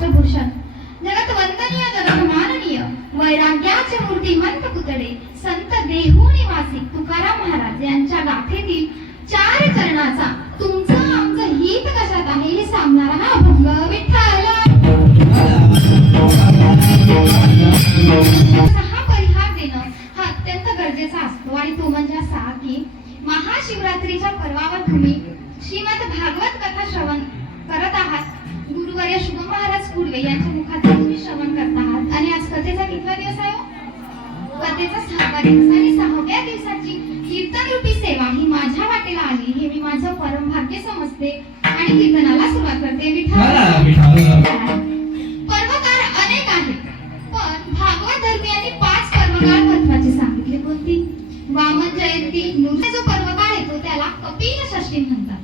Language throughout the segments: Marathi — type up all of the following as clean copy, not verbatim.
राष्ट्रभूषण, जगत वंदनीय जगत माननीय वैराग्याचे मूर्तिमंत पुतळे संत देहू निवासी तुकाराम महाराज यांच्या गाथेतील 4 चरणाचा तुमचं आमचं हित कशात आहे हे सांगणारा हा अभंग विठ्ठल. हा परिहार देणं हा अत्यंत गरजेचा असतो आणि तो म्हणजे असा की महाशिवरात्रीच्या पर्वावर तुम्ही श्रीमद भागवत कथा श्रवण करत आहात. गुरुवर्य शुभम महाराज कुडवे यांच्या मुखातून तुम्ही श्रवण करत आहात आणि आज कथेचा कितवा दिवस आहे? कथेचा 6वा दिवस आणि 6व्या दिवसाची कीर्तन रूपी सेवा ही माझ्या वाटेला आली हे मी माझं परम भाग्य समजते आणि कीर्तनाला सुरुवात करते. पर्वकार अनेक आहेत पण भागवत धर्मियांनी 5 पर्वकाळ महत्त्वाचे सांगितले. कोणती? वामन जयंती नृत्य जो पर्वकाळ येतो त्याला कपिल षष्ठी म्हणतात.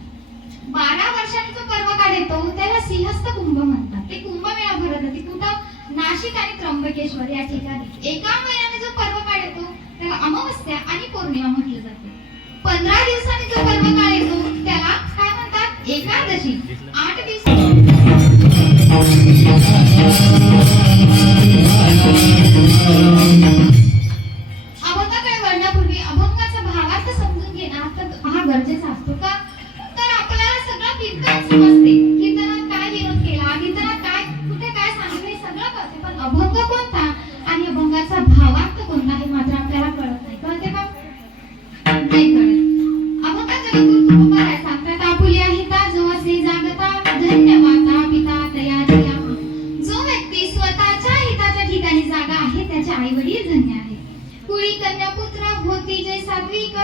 12 वर्षांनी जो पर्वकाळ येतो त्याला सिंहस्थ कुंभ म्हणतात. ते कुंभमेळा भरत होती कुठं? नाशिक आणि त्र्यंबकेश्वर या ठिकाणी. एका महिन्याने जो पर्वकाळ येतो त्याला अमावस्या आणि पौर्णिमा म्हटले जाते. 15 दिवसांनी जो पर्वकाळ येतो त्याला काय म्हणतात? एकादशी. 8 दिवसांनी अभंगाकडे वळण्यापूर्वी अभंगाचा भावार्थ समजून घेणं हा गरजेचा असतो का? तर आपल्याला सगळं कीर्तन समजते. कीर्तनात काय विरोध केला, कीर्तनात काय कुठे काय सांगितलं हे सगळं कळते पण अभंग कोणता आणि अभंगाचा भावार्थ कोणता हे मात्र आपल्याला कळत नाही. कळते का? नाही कळत. अभंगाचा गुरु तुकोबाराय सांगतात आपुल्या हिता जो असे जागता धन्य माता पिता तया जिया. जो व्यक्ती स्वतःच्या हिताच्या ठिकाणी जागा आहे त्याचे आई वडील धन्य आहे. कुळी कन्या पुत्र होती जय सात्विक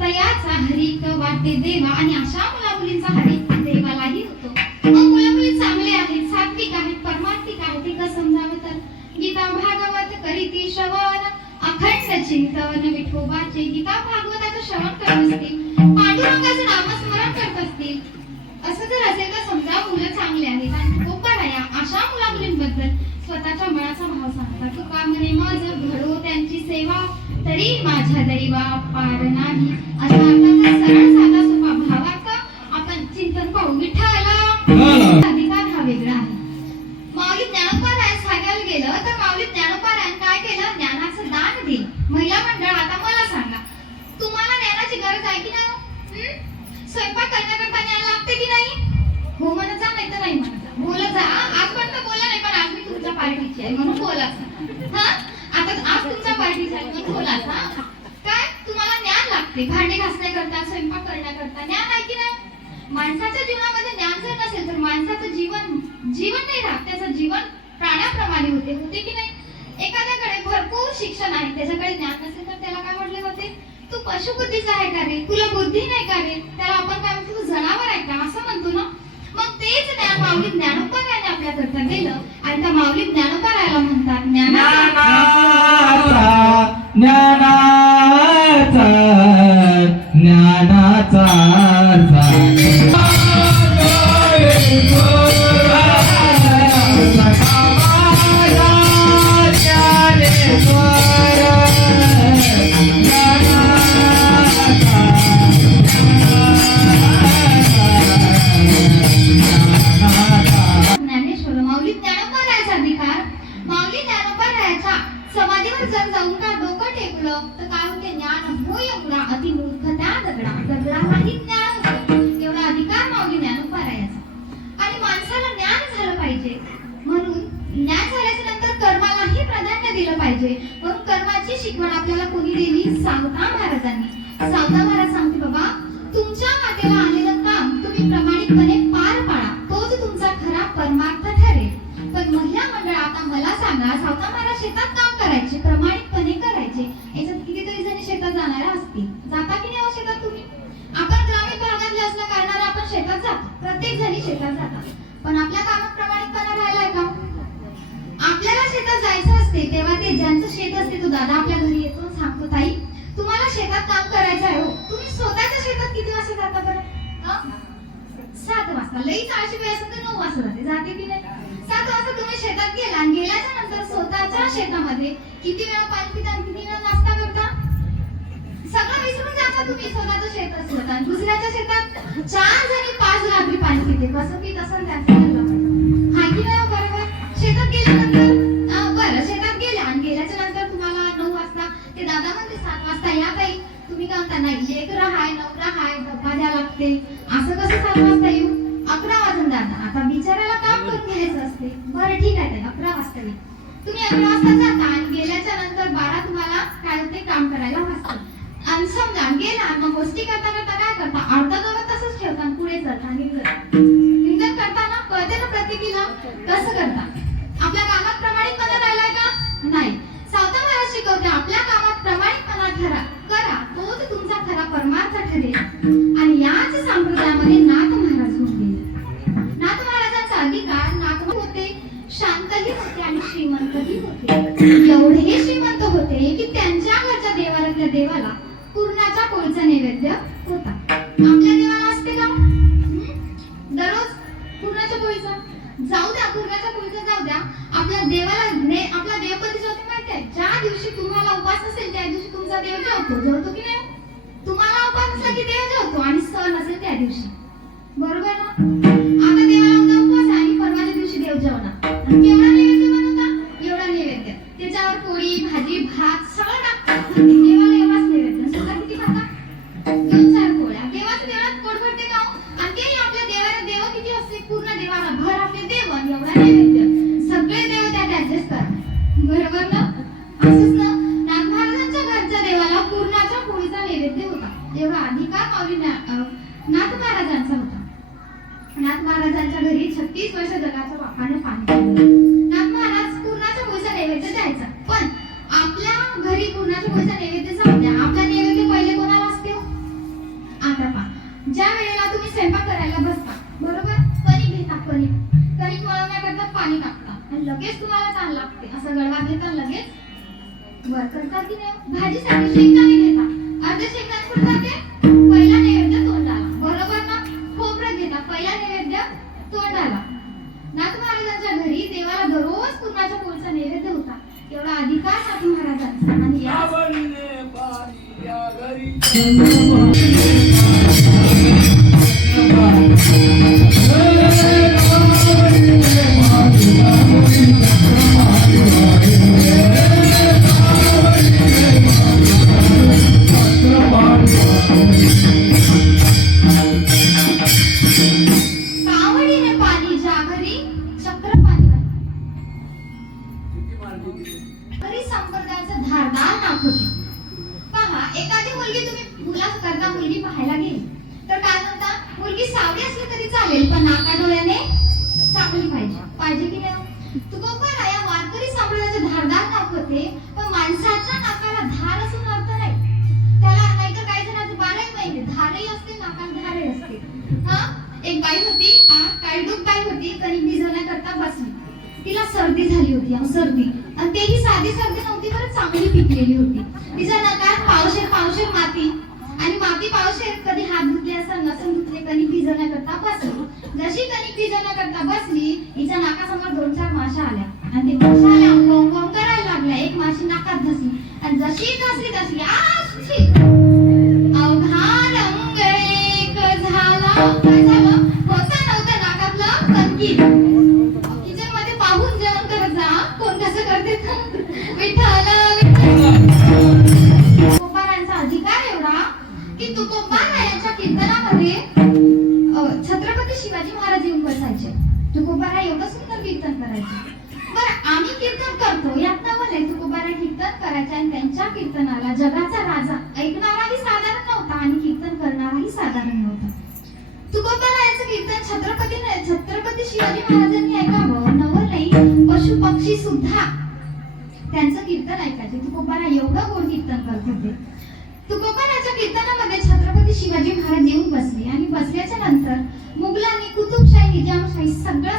तयाचा हरिक वाटे देवा. आणि अशा मुलामुलींचा हरिक देवालाही होतो. मग मुलामुली चांगले आहेत, सात्विक आहेत, परमार्थिक आहेत हे कसं समजावं तर गीता भागवत करीती श्रवण अखंड चिंतन विठोबाचे. गीता भागवताचं श्रवण करत असतील, पांडुरंगाचे नामस्मरण करत असतील असं जर असेल तर समजा मुलं चांगले आहेत. आणि तुकोबाराया अशा मुलामुलींबद्दल स्वतःच्या मनाचा भाव सांगतात. तुका म्हणे माझं घडो त्यांची सेवा तरी माझ्या दैवा पार नाही. अशा अर्थाचा सरळ साधा सोपा भावार्थ आपण चिंतन पाहू. विठ्ठला अधिकार हा वेगळा आहे. माऊली ज्ञानोबाराय सांगायला गेलं तर माऊली ज्ञानोबारायन काय केलं? ज्ञानाचं दान दिलं. महिला मंडळ आता मला सांगा तुम्हाला ज्ञानाची गरज आहे की नाही? स्वयंपाक करण्याकरता ज्ञान लागते की नाही? हो म्हणत जा नाही तर नाही म्हणत जा. बोलत जा. आजपर्यंत बोलला नाही पण आज मी तुमच्या पार्टीची आहे म्हणून बोलायचं. हा आता आज तुमच्या पार्टीची आहे म्हणून बोलायचं. काय तुम्हाला ज्ञान लागते? भांडे घासण्याकरता स्वयंपाक करण्याकरता ज्ञान आहे की नाही? माणसाच्या जीवनामध्ये ज्ञान जर नसेल तर माणसाचं जीवन नाही राहत. त्याचं जीवन प्राण्याप्रमाणे होते की नाही? एखाद्याकडे भरपूर शिक्षण आहे त्याच्याकडे ज्ञान नसेल तर त्याला काय म्हटले जाते? तू पशुबुद्धीचा आहे का रे? तुला बुद्धी नाही का रे? त्याला आपण काय म्हणतो? तू जनावर आहे का असं म्हणतो ना. मग तेच ज्ञान माऊली ज्ञानोबारायाने आपल्याकरता दिलं आणि त्या माऊली ज्ञानोबारायाला म्हणतात ज्ञानाचा समाधीवर जर जाऊन का डोकं टेकलं तर काय होते? ज्ञान होय एवढा अति मूर्ख त्या दगडालाही ज्ञान होतं. एवढा अधिकार माऊली ज्ञानोबारायाचा. आणि माणसाला ज्ञान झालं पाहिजे म्हणून ज्ञान झाल्याच्या नंतर कर्मालाही प्राधान्य दिलं पाहिजे. म्हणून कर्माची शिकवण आपल्याला कोणी दिली? सावता महाराजांनी. सावता महाराज सांगते बाबा तुमच्या वाटेला आलेलं काम तुम्ही प्रामाणिकपणे पार पाडा तोच तुमचा खरा परमार्थ ठरेल. पण महिला मंडळ आता मला सांगा सावता महाराज शेतात काम करायचे प्रामाणिकपणे करायचे. याच्यात कितीतरी जणी शेतात जाणाऱ्या असतील. जाता की नाही शेतात तुम्ही? आपण ग्रामीण भागातले असल्या कारणाने आपण शेतात जातो. प्रत्येक जणी शेतात जातात. पण आपल्या कामात प्रामाणिकपणा राहिलाय का? आपल्याला शेतात जायचं असते तेव्हा ते ज्यांचं शेत असते तो दादा आपल्या घरी येतो सांगतो ताई तुम्हाला शेतात काम करायचं आहे हो. तुम्ही स्वतःच्या शेतात किती वाजता जाता बरं? 7 वाजता. लई आळशी वेळ असेल तर 9 वाजता जाते की नाही? 7 वाजता तुम्ही शेतात गेला आणि गेल्याच्या नंतर स्वतःच्या शेतामध्ये किती वेळा पाणी पिता आणि किती वेळा नाश्ता करता? सगळं विसरून जाता तुम्ही. स्वतःचं शेत असलं आणि दुसऱ्याच्या शेतात 4 जणी 5 रात्री पाणी पिते. कसं पित असेल त्याचं हाय की नाही? बरोबर. बरं ठीक आहे ताई, 11 वाजता येईल. तुम्ही 11 वाजता जाता आणि गेल्याच्या नंतर 12 तुम्हाला काय होते काम करायला वाजतं. आणि समजा गेला मग गोष्टी करता करता काय करता, अर्धा दोन तसंच ठेवता आणि पुढे जाता आणि निंदन करताना कळते ना प्रत्येकीला कसं करता. आपल्या कामात प्रामाणिकपणा राहिलाय का नाही. सावता महाराज शिकवते आपल्या कामात प्रामाणिकपणा करा, तोच तुमचा खरा परमार्थ ठरेल. आणि याच संप्रदायामध्ये नाथ महाराज होते. नाथ महाराजांचा अधिकार नाथ होते, शांतही होते आणि श्रीमंतही होते. एवढे श्रीमंत होते की त्यांच्या घरच्या देवाला पूर्णाच्या पोळीचा नैवेद्य होता. आपल्या देवाला असते का दररोज पूर्णाच्या पोळीचा? जाऊ द्या, पूर्णाच्या पोळीचा जाऊ द्या. आपल्या देवाला आपला देव कधी जेवतो माहिती आहे? ज्या दिवशी तुम्हाला उपास असेल त्या दिवशी तुमचा देव जेवतो की नाही? तुम्हाला उपास असला की देव जेवतो आणि सण असेल त्या दिवशी, बरोबर ना? आता देवाला उद्या उपवास आहे आणि परवाच्या दिवशी देव जेवणार. आणि केवढा नैवेद्य बनवता? एवढा नैवेद्य, त्याच्यावर पोळी भाजी भात सगळं टाकतात. देवाला एवढाच नैवेद्य. स्वतः किती खाता? 2-4 पोळ्या. देवाच्या देवळात पोट भरते का हो? आणि तेही आपल्या देवाला देव किती असते? पूर्ण देवाला भर आपले देव आणि एवढा नैवेद्य. सगळे देव त्यात ऍडजस्ट करतात, बरोबर ना? असंच ना नाथ महाराजांच्या घरच्या देवाला पूर्णाच्या पोळीचा नैवेद्य होता. एवढा अधिकार माऊली नाथ महाराजांचा होता. नाथ महाराजांच्या घरी 36 वर्ष जगाच्या बापाने पाणी पिलं. नाथ महाराज पूर्णाच्या पोळीचा नैवेद्य द्यायचा. पण आपल्या घरी पूर्णाच्या पोळीचा नैवेद्य जाऊ द्या, आपला नैवेद्य पहिले कोणाला असते? आता पहा, ज्या वेळेला तुम्ही स्वयंपाक करायला बसता, बरोबर, कणिक घेता, कणिक मळवण्याकरता पाणी टाकता आणि लगेच तुम्हाला ताण लागते. असं गडवा घेता लगेच वर करता की नाही? भाजीसाठी शेंगदाणे घेता, अर्धे शेंगदाणे कुठे जाते? पहिला नैवेद्य तोंडाला, बरोबर ना? खोबरं घेता, पहिला नैवेद्य तोंडाला. नाथ महाराजांच्या घरी देवाला दररोज पूर्णाच्या पोळीचा नैवेद्य होता. एवढा अधिकार नाथ महाराजांचा. आणि या कावडीने पाणी ज्या घरी चक्र पाणी घरी संप्रदायाचं धारदार नाक होते. पहा, एखादी मुलगी तुम्ही मुलाकरता मुलगी पाहायला गेली तर काय म्हणता? मुलगी सावळी असली तरी चालेल पण नाका डोळ्याने सावळी पाहिजे की नाही? तुकोबा या वारकरी संप्रदायाचे धारदार नाक होते. पण माणसाच्या नाकाला धार असून अर्थ नाही. त्याला नाहीतर काही जणांचे 12 महिने धारही असते, नाकाला धारही असते. हा, एक बाई होती, काळडूक बाई होती, कणिक भिजवण्याकरता बसली. तिला सर्दी झाली होती, सर्दी, आणि तेही साधी सर्दी नव्हती, तर चांगली पिकलेली होती. तिच्या नाकात पावशेर माती आणि माती पावशेर. कधी हात धुतले असं नसून धुतले, कणिक भिजवण्याकरता बसली. जशी कणिक भिजवण्याकरता बसली, तिच्या नाकासमोर 2-4 माशा आल्या आणि ते माशा आल्या अंग करायला लागल्या. एक माशी नाकात धसली आणि जशी धसली तशी आशी अवघा रंग एक झाला. काय झालं? होता नव्हतं नाकातलं कणकीत. किचन मध्ये पाहून जेवण करत जा, कोण कसं करते. तुकोबारायांचा अधिकार एवढा की तुकोबारायांच्या कीर्तनामध्ये छत्रपती शिवाजी महाराज येऊन बसायचे. तुकोबारा एवढं सुंदर कीर्तन करायचे. बरं, आम्ही कीर्तन करतो यात नवल आहे. तुकोबारा कीर्तन करायचे आणि त्यांच्या कीर्तनाला जगाचा राजा ऐकणाराही साधारण नव्हता आणि कीर्तन करणाराही साधारण नव्हता. तुकोबारायांचं कीर्तन छत्रपती शिवाजी महाराजांनी ऐकावं नवल नाही, पशु पक्षी सुद्धा त्यांचं कीर्तन ऐकायचे. तुकोबारा एवढं गोड कीर्तन करत होते. तुकोबाराच्या कीर्तनामध्ये छत्रपती शिवाजी महाराज येऊन बसले आणि बसल्याच्या नंतर मुघलांनी कुतुबशाही निजामशाही सगळं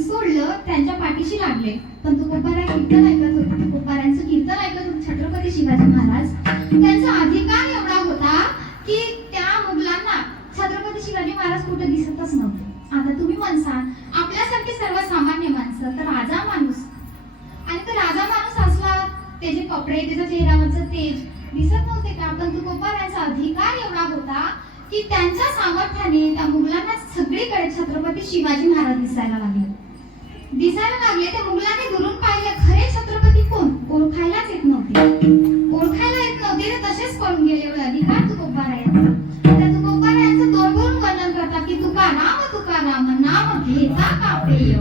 सोडलं त्यांच्या पाठीशी लागले. पण तुकोबारा कीर्तन ऐकत होते. तुकोबारांचं कीर्तन ऐकत होते छत्रपती शिवाजी महाराज. त्यांचा अधिकार एवढा होता की त्या मुघलांना छत्रपती शिवाजी महाराज कुठे दिसतच नव्हते. आता तुम्ही म्हणसाल आपल्यासारखे सर्वसामान्य माणसं तर राजा माणूस, आणि तो राजा माणूस असला त्याचे कपडे त्याच्या चेहऱ्यावरचं तेज दिसत नव्हते का? पण तुकोबारांचा अधिकार एवढा होता की त्यांच्या सामर्थ्याने त्या मुघलांना सगळीकडे छत्रपती शिवाजी महाराज दिसायला लागले. त्या मुघलांनी दुरून पाहिले, खरे छत्रपती कोण ओळखायलाच येत नव्हते. ते तसेच पळून गेले. एवढे अधिकार तुकोबारायांचा. त्या तुकोबारायांचं 2 वर्णन करतात की तुकाराम नाम घेता का पेय.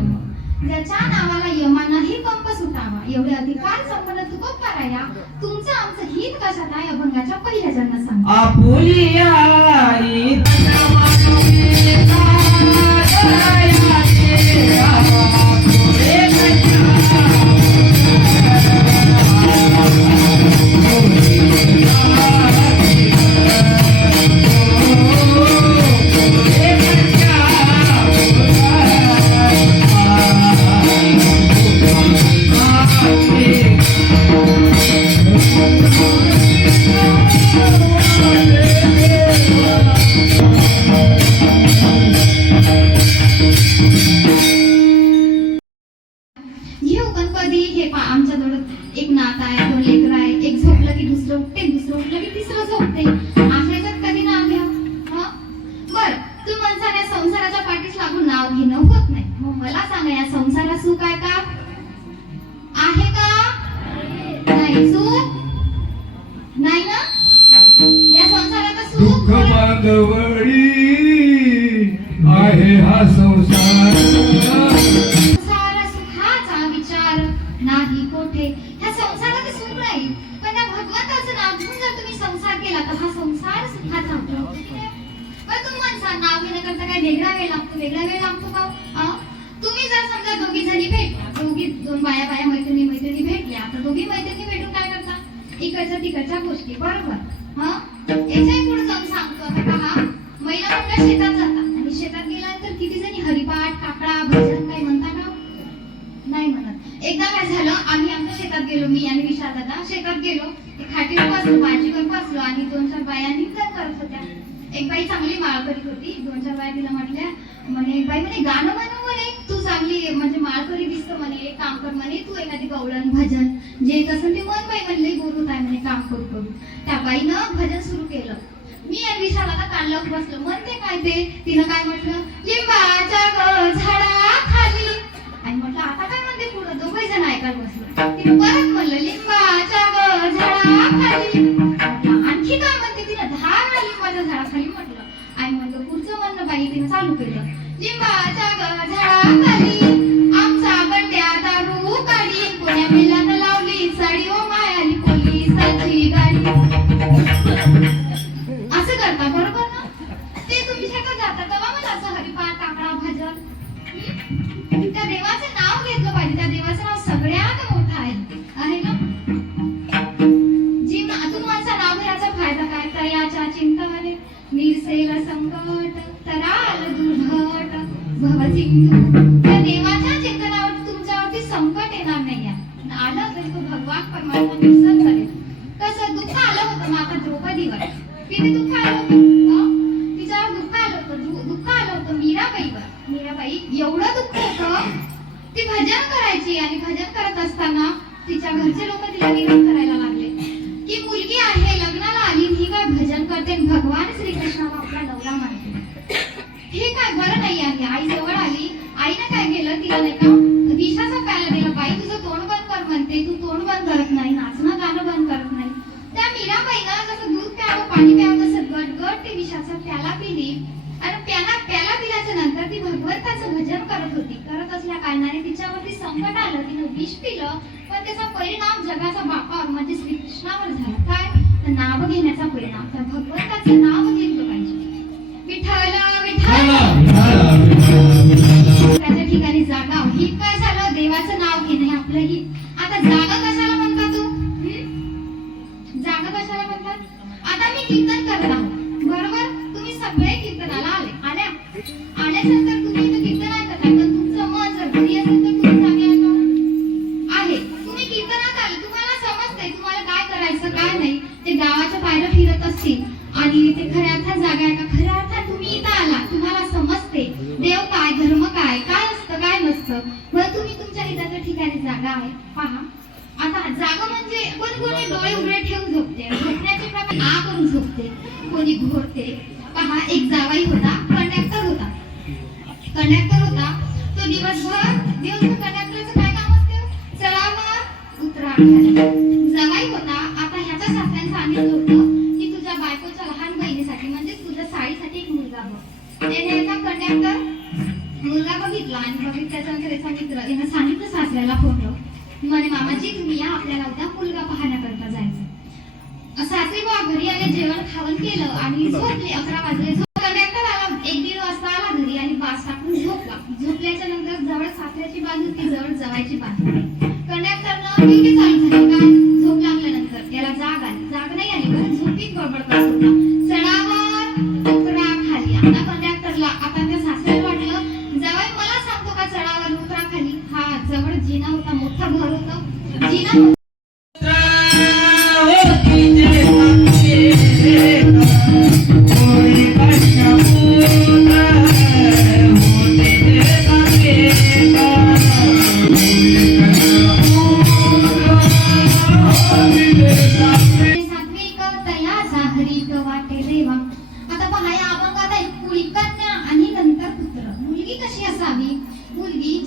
ज्याच्या नावाला यमानाही कंप सुटावा एवढे अधिकार संपन्न तुकोबाराया तुमचं आमचं हित कशात आहे अभंगाच्या पहिल्या जन्मात सांगा. आपुलिया घेऊ गणपती हे पा आमच्याजवळ एक नात आहे दोन लेकर आहे एक झोपलं की दुसरं उठते दुसरं उठलं की तिसरं झोपते आपल्याच्यात कधी नाव घ्या बर तू माणसाने संसाराच्या पाठीस लागून नाव घेणं होत नाही मग मला सांगा या संसारात सुख आहे का आहे का नाही सुख नाही ना या संसारात सुख दुःख बांधवडी आहे हा संसार संसार सुखाचा विचार नाही कोठे ह्या संसारात सुख नाही पण त्या भगवंताचं नाव घेऊन जर तुम्ही संसार केला तर हा संसार सुखाचा होतो पण तुम्ही माणसा नाव घेण्याकरता काय वेगळा वेळ लागतो का तुम्ही जर समजा दोघी जणी भेटल्या दोघी दोन बाया मैत्रिणी भेटल्या तर दोघी मैत्रिणी भेटून काय करता इकडच्या तिकडच्या गोष्टी बरोबर याच्याही पुढे जाऊन सांगतो आता पहा महिला मंडळ शेतात जातात आणि शेतात गेल्यानंतर किती जणी हरिपाठ काकडा भजन काय म्हणता का नाही म्हणत एकदा काय झालं आम्ही आमच्या शेतात गेलो मी आणि विशाल दादा शेतात गेलो खाटीवर बसलो भाजीवर बसलो आणि दोन चार बाया कीर्तन करत होत्या एक बाई चांगली माळ करीत होती दोन चार बाया तिला म्हटल्या म्हणे बाई म्हणे गाणं म्हणू म्हणे तू चांगली म्हणजे माळकरी दिसतो म्हणे एक काम कर म्हणे तू एखादी गवळण भजन जे तसं ते मन बाई म्हणले गुरु काय म्हणे काम करू करू त्या बाईनं भजन सुरू केलं मी आणि विशालाला कान लावून बसलो म्हणते काय ते तिनं काय म्हटलं लिंबाच्या झाडाखाली आणि म्हटलं आता काय म्हणते पुढं दोघे जण ऐकायला बसलो तिने परत म्हणलं लिंबाच्या झाडाखाली आणखी काय म्हणते तिनं दहा लिंबाच्या झाडाखाली म्हटलं आणि म्हणलं पुढचं म्हणणं बाई तिनं चालू केलं लिंबाच्या झाडाखाली आमचा गंड्या दारू काढी कोण्या मिलानं लावली साडी ओ मायाली पोलिसाची गाडी असं करता बरोबर ना ते तुम्ही शेतात जाता तेव्हा मला असं हरिपाठ काकडा भजन त्या देवाचं नाव घेतलं पाहिजे त्या देवाचं नाव सगळ्यात मोठं आहे ना जीवनातून माझा नाव घ्यायचा फायदा काय तयाच्या चिंताने निरसेल संकट तराल दुर्घट भवसिंधू त्या देवाच्या चिंतनावर तुमच्यावरती संकट येणार नाही आलं तरी तो भगवान परमात्मा निरसन करेल कसं दुःख आलं होतं माता द्रौपदीवर किती दुःख आलं होतं तिच्यावर दुःख आलं होतं मीराबाई एवढं दुःख होतं ती भजन करायची आणि भजन करत असताना तिच्या घरचे लोक तिला विरोध करायला लागले की मुलगी आहे लग्नाला आली ही काय भजन करते भगवान श्रीकृष्णाला आपला नवरा मानते हे काय बरं नाही आहे आई जवळ आली आईने काय केलं तिला नाही का विषाचा प्याला दिला बाई तुझं तोंड बंद कर म्हणते तू तोंड बंद करत नाही नाचणं गाणं बंद करत नाही त्या मीराबाईला जसं दूध प्यावं पाणी प्यावं तसं गटगट ते विषाचा प्याला पिली आणि प्याला पिल्याच्या नंतर ती भगवंताचं भजन करत असल्या कारणाने तिच्यावरती संकट आलं तिनं विष पिलं पण त्याचा परिणाम जगाच्या बापावर म्हणजे श्रीकृष्णावर झाला काय तर नाव घेण्याचा परिणाम तर भगवंताचं नाव घेतलं पाहिजे विठ्ठल त्याच्या ठिकाणी जागा ही काय झालं देवाचं नाव घेणं हे आपलं ही आता जागा कशाला म्हणतात तू जागा कशाला म्हणतात आता मी कीर्तन करत आहोत बरोबर तुम्ही सगळे कीर्तनाला आल्यानंतर तुम्ही इथं कीर्तन ऐकत आहे पण तुमचं मन जर घरी असेल तर तुम्ही जागे आहे तुम्ही कीर्तनात आले तुम्हाला समजतंय तुम्हाला काय करायचं काय नाही ते गावाच्या बाहेर फिरत असतील आणि ते खऱ्या अर्थात जागा आहे का खऱ्या अर्थात तुम्ही इथं आला तुम्हाला समजते देव काय धर्म काय काय असतं काय नसतं मग तुम्ही तुमच्या हिताच्या ठिकाणी जागा आहे पहा आता जागा म्हणजे कोणी डोळे उघडे ठेवून झोपते झोपण्याचे प्रमाण आ करून झोपते कोणी घोरते पहा एक जावाई होता कंडक्टर होता तो दिवसभर कंडक्टरचं काय काम असतं चढावर उतरा जावाई होता आता ह्याच्या सासऱ्याने सांगितलं होतं की तुझ्या बायकोच्या लहान बहिणीसाठी म्हणजे तुझ्या साडीसाठी एक मुलगा बघ त्याने कंडक्टर मुलगा बघितला आणि बघितल्याच्यानंतर त्याचा मित्र यानं सांगितलं सासऱ्याला फोन लावून म्हणे मामाजी तुम्ही या आपल्याला उद्या मुलगा पाहण्याकरता जायचं. सासरी बुवा घरी आले जेवण खावण केलं आणि झोपले 11 वाजले. कंडक्टर आला 1-1:30 वाजता आला घरी आणि बास टाकून झोपला. झोपल्याच्या नंतर जवळ सासऱ्याची बाजू होती जवळ जवायची बाजू. कंडक्टरनं ड्युटी चालू झाली का झोप लागल्यानंतर याला जाग आली. जाग नाही आली बरं झोपीत बडबड करत होता चढावर उतरा खाली. आता कंडक्टरला आता त्या सासऱ्याला वाटलं जावई मला सांगतो का चढावर उतरा खाली. हा जवळ जिना होता मोठं घर होतं जिना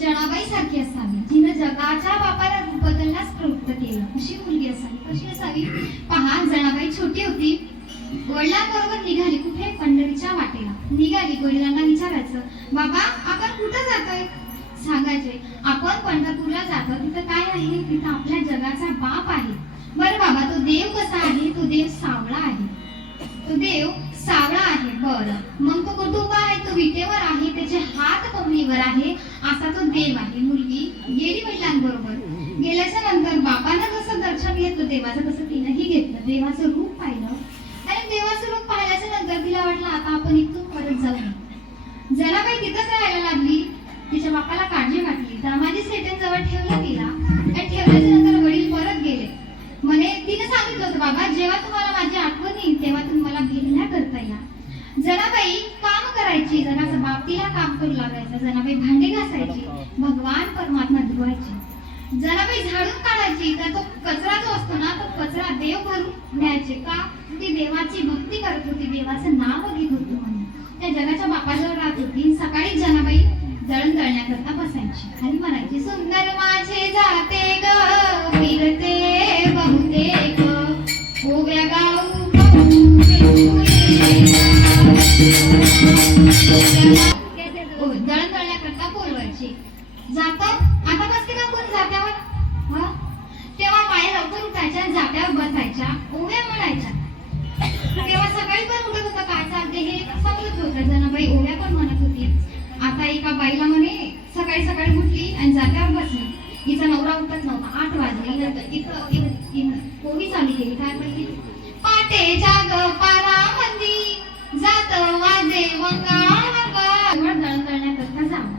जनाबाई सारखी असावी जिने जगाच्या बापाला बदलण्यास प्रवृत्त केलं. अशी मुलगी असावी. कशी असावी पहा जनाबाई छोटी होती. वडिलांबरोबर निघाली कुठे पंढरीच्या वाटेला निघाली. वडिलांना विचारायचं बाबा आपण कुठं जातोय. सांगायचे आपण पंढरपूरला जातो. तिथं काय आहे तिथं आपल्या जगाचा बाप आहे. बरं बाबा तो देव कसा आहे. तो देव सावळा आहे. तो देव सावळा आहे. बरं मग तो कुठं उभा आहे. तो विटेवर आहे. त्याचे हात कमळीवर आहे. असा तो देव आहे. मुलगी गेली वडिलांबरोबर. गेल्याच्या नंतर बाबांना जसं दर्शन घेतलं देवाचं तसं तिनंही घेतलं. देवाचं रूप पाहिलं आणि देवाचं रूप पाहिल्याच्या नंतर तिला वाटलं आता आपण इथून परत जाऊ. जनाबाई तिथंच राहायला लागली. तिच्या बापाला काळजी वाटली. दामाजी सेटन जवळ ठेवलं तिला आणि ठेवल्याच्या नंतर वडील परत गेले. म्हणे तिने सांगितलं होतं बाबा जेव्हा तुम्हाला माझी आठवण येईल तेव्हा तुम्ही मला भेटण्या करता या. जनाबाई काम करायची. जगाचा बाप तिला काम करू लागायचा. जनाबाई भांडे घासायची. भगवान परमात्मा धुवायची. जनाबाई झाडून काढायची. तर तो कचरा जो असतो ना तो कचरा देव भरून न्यायचे. का ती देवाची भक्ती करत होती. देवाचं नाव घेत होती म्हणून त्या जगाच्या बापाजवळ राहत होती. सकाळी जनाबाई दळण दळण्याकरता बसायची आणि म्हणायची सुंदर माझे जाते ग फिरते बहुतेक ओव्या गाऊ दळण दळण्याकरता बोलवायची. जात आता बसते का कोण जात्यावर. तेव्हा माया लवकर उठायच्या जात्यावर बसायच्या ओव्या म्हणायच्या. तेव्हा सकाळी पण उठत होतं काय चालते हे समजत होतं. जनाबाई ओव्या पण म्हणत होती. आता एका बाईला म्हणे सकाळी सकाळी उठली आणि जात्यावर बसली. हिचा नवरा उठत नव्हता. 8 वाजले. इथं ओवी चालू केली. काय म्हणली पाटे जाग पारा मंदी जात वाजे वंगाळ वंगाळ दळण दळण्याकरता जावं.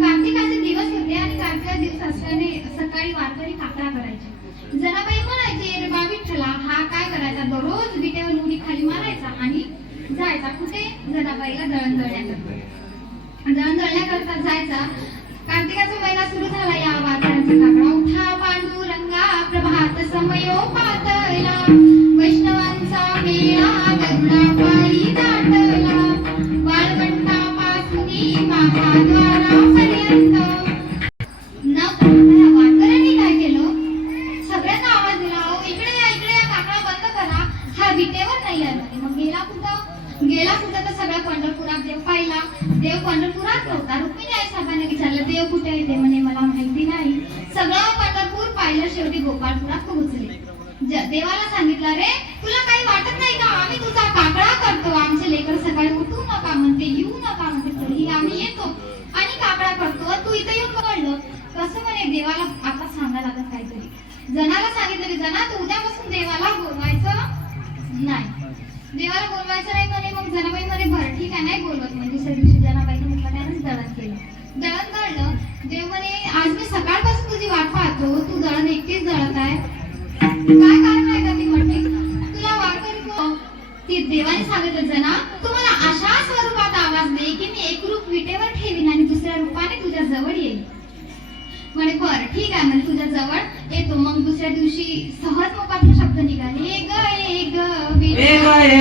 कार्तिकाचे दिवस होते आणि कार्तिका दिवस असल्याने सकाळी वारकरी काकडा करायचे. जनाबाई म्हणायचे रे बा विठ्ठला हा काय करायचा दररोज विटेवर उडी खाली मारायचा आणि जायचा कुठे जनाबाईला दळण दळण्याकरता. दळण दळण्याकरता जायचा. कार्तिकाचा महिना सुरू झाला. या वारकऱ्यांचा काकडा उठा पांडुरंगा प्रभात समयो पातळला वैष्णवांचा मेळा गरुडा पायी दाटला वाळवंटापासून महाद्वारापर्यंत. वारकऱ्यांनी काय केलं सगळ्यांना आवाज दिला अहो इकडे या काकडा बंद करा. हा विटेवर नाही आला. मग गेला कुठं तर सगळ्या पंढरपुरात देव पाहिला. देव पंढरपुरात नव्हता. रुक्मिणी आई साहेबांनी विचारलं देव कुठे आहे. ते म्हणे मला माहिती नाही. सगळं पंढरपूर पाहिलं. शेवटी गोपाळपुरात पोहोचले. देवाला सांगितलं रे तुला काही वाटत नाही का आम्ही तुझा काकडा करतो. आमचे लेकर सकाळी उठू नका म्हणते येऊ नका म्हणते तरीही आम्ही येतो आणि काकडा करतो. तू इथे येऊन कळलं कसं म्हणे देवाला आता सांगायला लागत काहीतरी. जनाला सांगितलं की जना तू उद्यापासून देवाला बोलवायचं नाही. देवाला बोलवायचं नाही म्हणे. मग जनाबाई म्हणे बरं ठीक आहे नाही बोलवत. म्हणजे दुसऱ्या दिवशी जनाबाईने मुखाट्यानेच दळण केलं. दळण दळलं. देव म्हणे आज मी सकाळपासून तुझी वाट पाहतो तू दळण एकटीच दळत आहे. काय कारण आहे का ती म्हटली तुला वारकरी ती देवाने सांगितलं जना तुम्हाला अशा स्वरूपात आवाज दे की मी एक रूप विटेवर ठेवीन आणि दुसऱ्या रूपाने तुझ्या जवळ येईल. म्हणे बरं ठीक आहे म्हणजे तुझ्या जवळ येतो. मग दुसऱ्या दिवशी सहज मुखातून शब्द निघाले ए ग विठाबाई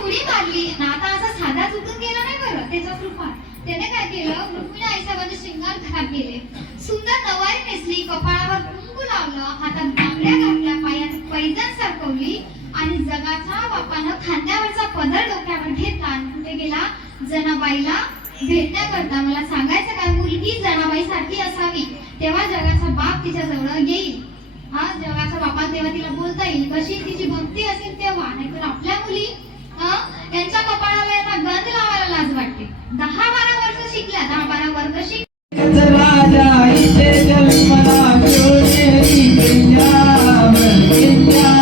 उडी मारली ना. आता असा साधा चुकून गेला नाही बरं त्याच्या रूपात. त्याने काय केलं रुक्मिणी आई साहेबांचे शृंगार घरात गेले. सुंदर नवारी नेसली. कपाळावर कुंकू लावलं. हातात बांगड्या घातल्या. पायात मुलाच्या बापानं खांद्यावरचा पदर डोक्यावर घेतला आणि कुठे गेला? जनाबाईला भेटण्याकरता. मला सांगायचं काय, मुलगी जनाबाई सारखी असावी तेव्हा जगाचा बाप तिच्या जवळ येईल. हा, जगाचा बापा तेव्हा तिला बोलता येईल. कशी तिची भक्ती असेल तेव्हा. नाहीतर आपल्या मुली यांच्या कपाळाला यांना गंध लावायला लाज वाटते. 10-12 वर्ष शिकल्या, 10-12 वर्ष राजा इथे जन्मला शिवनेरी किल्ल्यावर किल्ल्यावर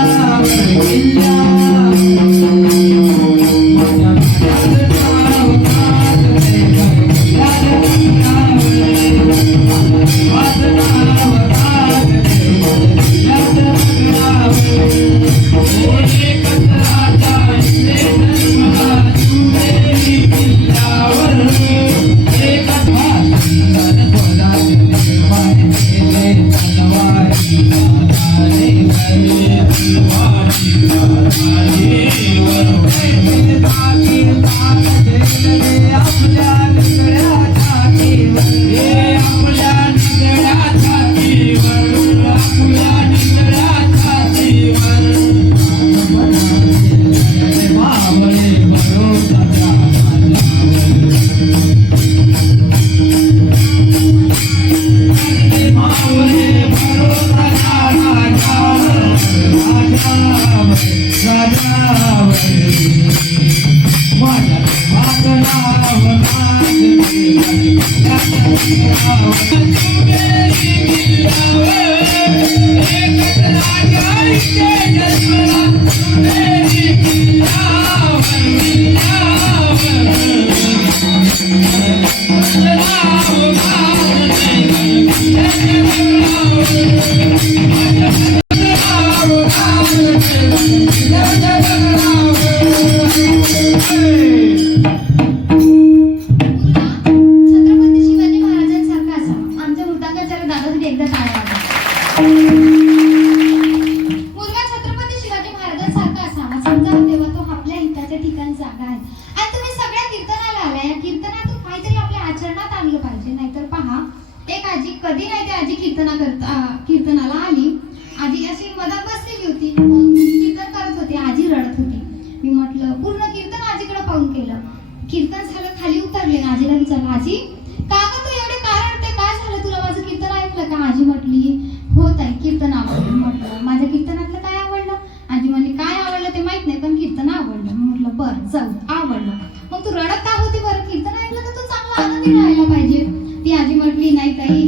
कीर्तनाला आली. आजी अशी मधात बसलेली होती, कीर्तन करत होती. आजी रडत होती. मी म्हटलं पूर्ण कीर्तन आजीकडे पाहून केलं. कीर्तन झालं, खाली उतरले. आजीला विचारलं, आजी का ग तू एवढे का रडते, काय झालं तुला? माझं कीर्तन ऐकलं का? आजी म्हटली, हो ताई कीर्तन आवडलं. म्हटलं माझ्या कीर्तनातलं काय आवडलं? आजी म्हणली, काय आवडलं ते माहित नाही पण कीर्तन आवडलं. म्हटलं बरं जाऊ, आवडलं. मग तू रडत का होती बरं? कीर्तन ऐकलं तर तू चांगला आनंदी राहायला पाहिजे. ती आजी म्हटली, नाही ताई.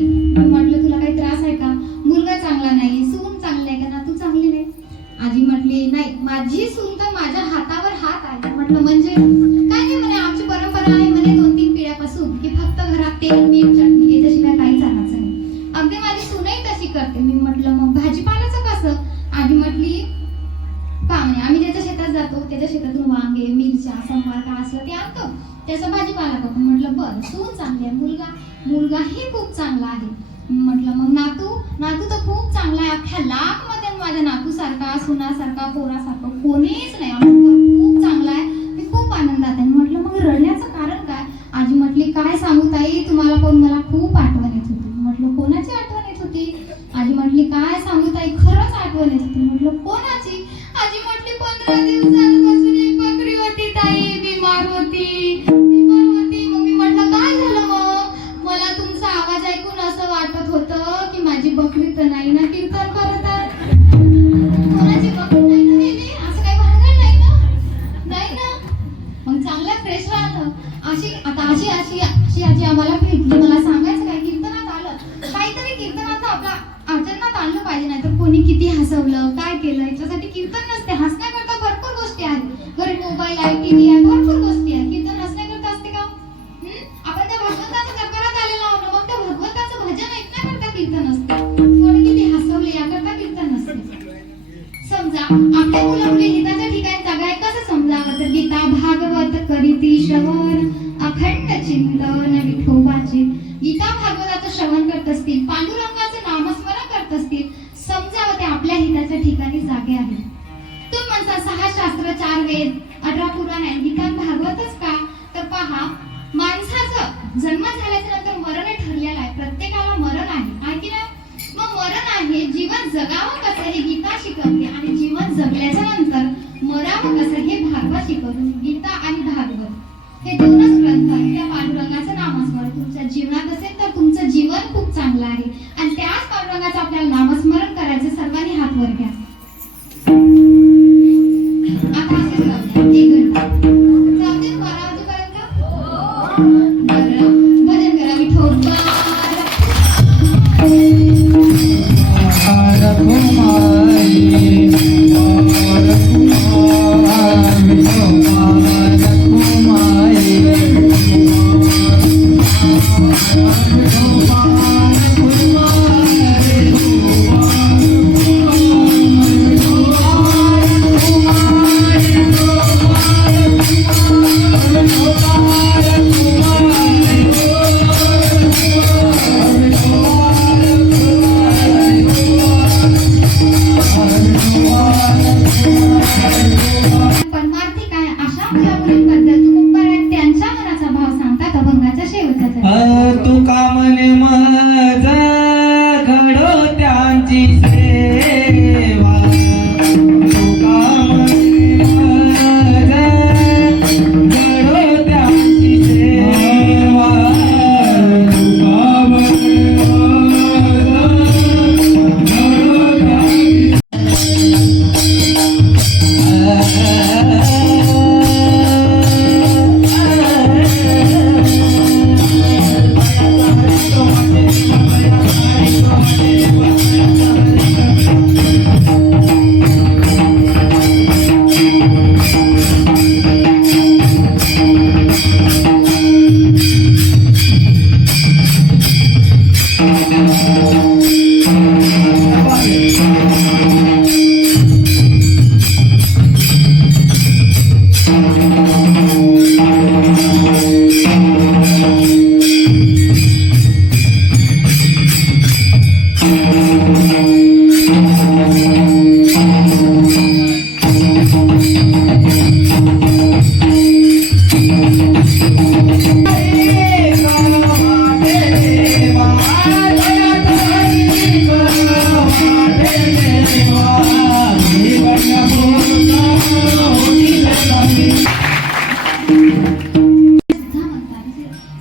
म्हटलं तुला काही त्रास आहे का? मुलगा चांगला नाही, सून चांगली आहे का? नातू चांगली नाही. आजी म्हटली, नाही माझी सून तर माझ्या हातावर हात आहे. म्हटलं म्हणजे काय? नाही म्हणे आमची परंपरा आहे म्हणे 2-3 पिढ्यापासून की फक्त घरात तेल मीठ चटणी याच्याशिवाय काही चालायचं नाही. अगदी माझी सूनही तशी करते. मी म्हटलं मग भाजीपाल्याचं कसं? आजी म्हटली, पहा म्हणे आम्ही ज्याच्या शेतात जातो त्याच्या शेतातून वांगे, मिरच्या, संभार काय असलं ते आणतो, त्याचा भाजीपाला करतो. म्हटलं बरं, सून चांगली आहे, मुलगाही खूप चांगला आहे. म्हटलं मग नातू तर खूप चांगला आहे. अख्ख्या लाख मध्ये माझ्या नातूसारखा, सुनासारखा, पोरासारखा कोणीच नाही. खूप चांगला आहे, मी खूप आनंदात आहे. म्हटलं मग रडण्याचं कारण काय? आजी म्हटली, काय सांगू ताई, तुम्हाला कोण मला खूप आठवण येत होती. म्हटलं कोणाची आठवण येत होती? आजी म्हटली, काय सांगू ताई, खरंच आठवण येत होती. म्हटलं कोणाची? आजी म्हटली, 15 दिवसांपासून एक बकरी होती ताई, बिमार होती. मग मी म्हटलं काय झालं मग? मला तुमचा आवाज ऐकून असं वाटत होतं की माझी बकरी तर नाही ना कीर्तन करत आहे. कोणाची बकरी नाही ना गेली? असं काही भानगड नाही ना? नाही ना? मग चांगलं फ्रेश राहतं. अशी आजी आम्हाला भेटली. मला सांगायचं काय, कीर्तनात आलं काहीतरी, कीर्तनाचं आपल्या आचरणात आणलं पाहिजे. नाही तर कोणी किती हसवलं काय केलं याच्यासाठी कीर्तन नसते. हसण्याकरता भरपूर गोष्टी आहेत. घरी मोबाईल आहे, टीव्ही आहे, भरपूर गोष्टी आहेत. कीर्तन हसण्याकरता असते का? आपण त्या भगवंताच्या दरबारात आलेलो आहोत ना, मग त्या भगवंताचं भजन ऐकण्याकरता कीर्तन असते. कोणी किती हसवले याकरता कीर्तन नसते. समजा आपल्या मुलं हिताच्या ठिकाणी जागा आहे, कसं समजावं? तर गीता भागवत करीती श्रवण, अखंड चिंतन विठोबाचे. गीता भागवताचं श्रवण करत असतील, पांडुरंगाचं नामस्मरण करत असतील, समजावं ते आपल्या हिताच्या ठिकाणी जागे आहे. तुम्ही म्हणता 6 शास्त्र 4 वेद 18 पुराण आहे, गीता भागवतच का? तर पहा, माणसाचं जन्म झाल्याच्या नंतर मरण ठरलेलं आहे. प्रत्येकाला मरण आहे की नाही? मग मरण आहे, जीवन जगावं कसं हे गीता शिकवते. आणि जीवन जगल्याच्या नंतर मरावं कसं हे भागवत शिकवून गीता आणि भागवत हे दोनच ग्रंथ त्या पांडुरंगाचं नामस्मरण तुमच्या जीवनात असेल तर तुमचं जीवन खूप चांगलं आहे आणि त्याच पांडुरंगाचं आपल्याला नामस्मरण करायचं. सर्वांनी हात वर घ्या. आता असेच जाऊया 1 घंटा चालते तुम्हाला वाजूपर्यंत. बरं भजन करा. विठोबा परमार्थी काय अशा मुलामुलींबद्दल तुकोबारायण त्यांच्या मनाचा भाव सांगतात अभंगाच्या शेवटच्या चरणात. तुका म्हणे मज घडो त्यांची सेवा तुका म्हणे मज घडो त्यांची सेवा तुका म्हणे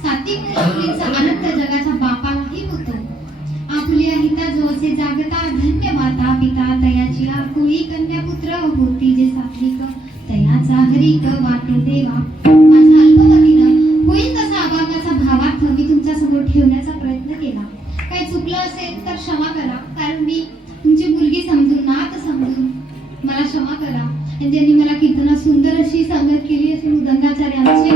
सात्विक मुलीचा आनंद जगाच्या बापालाही होतो. आपुल्या हिता जोसे जागता धन्य माता पिता तयाची कुळी कन्या पुत्र होती जे सात्विक तयाचा हरिक वाटे देवा. माझ्या अल्पमतीनं होईल तसा अभंगाचा भावार्थ मी तुमच्या समोर ठेवण्याचा प्रयत्न केला. काही चुकलं असेल तर क्षमा करा, कारण मी तुमची मुलगी समजून नात समजून मला क्षमा करा. आणि ज्यांनी मला कीर्तना सुंदर अशी संगत केली असे मृदंगाचार्य आमचे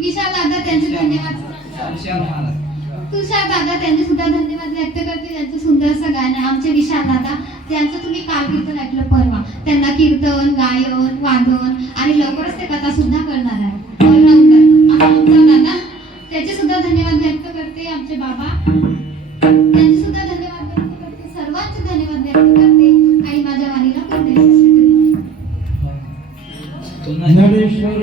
विशाल दादा त्यांचे धन्यवाद. तुषार दादा त्यांचे सुद्धा धन्यवाद व्यक्त करते. त्यांचं सुंदरसं गाणं आहे. आमचे विशाल दादा त्यांचं तुम्ही काल कीर्तन ऐकलं परवा. त्यांना कीर्तन गायन वादन आणि लवकरच ते कथा सुद्धा करणार आहे. ऑलराऊंडर आमचा दादा त्याचे सुद्धा धन्यवाद व्यक्त करते. आमचे बाबा त्यांचे सुद्धा धन्यवाद व्यक्त करते. सर्वांचे धन्यवाद व्यक्त करते आणि माझ्या वाणीला पुढे नरेश्वर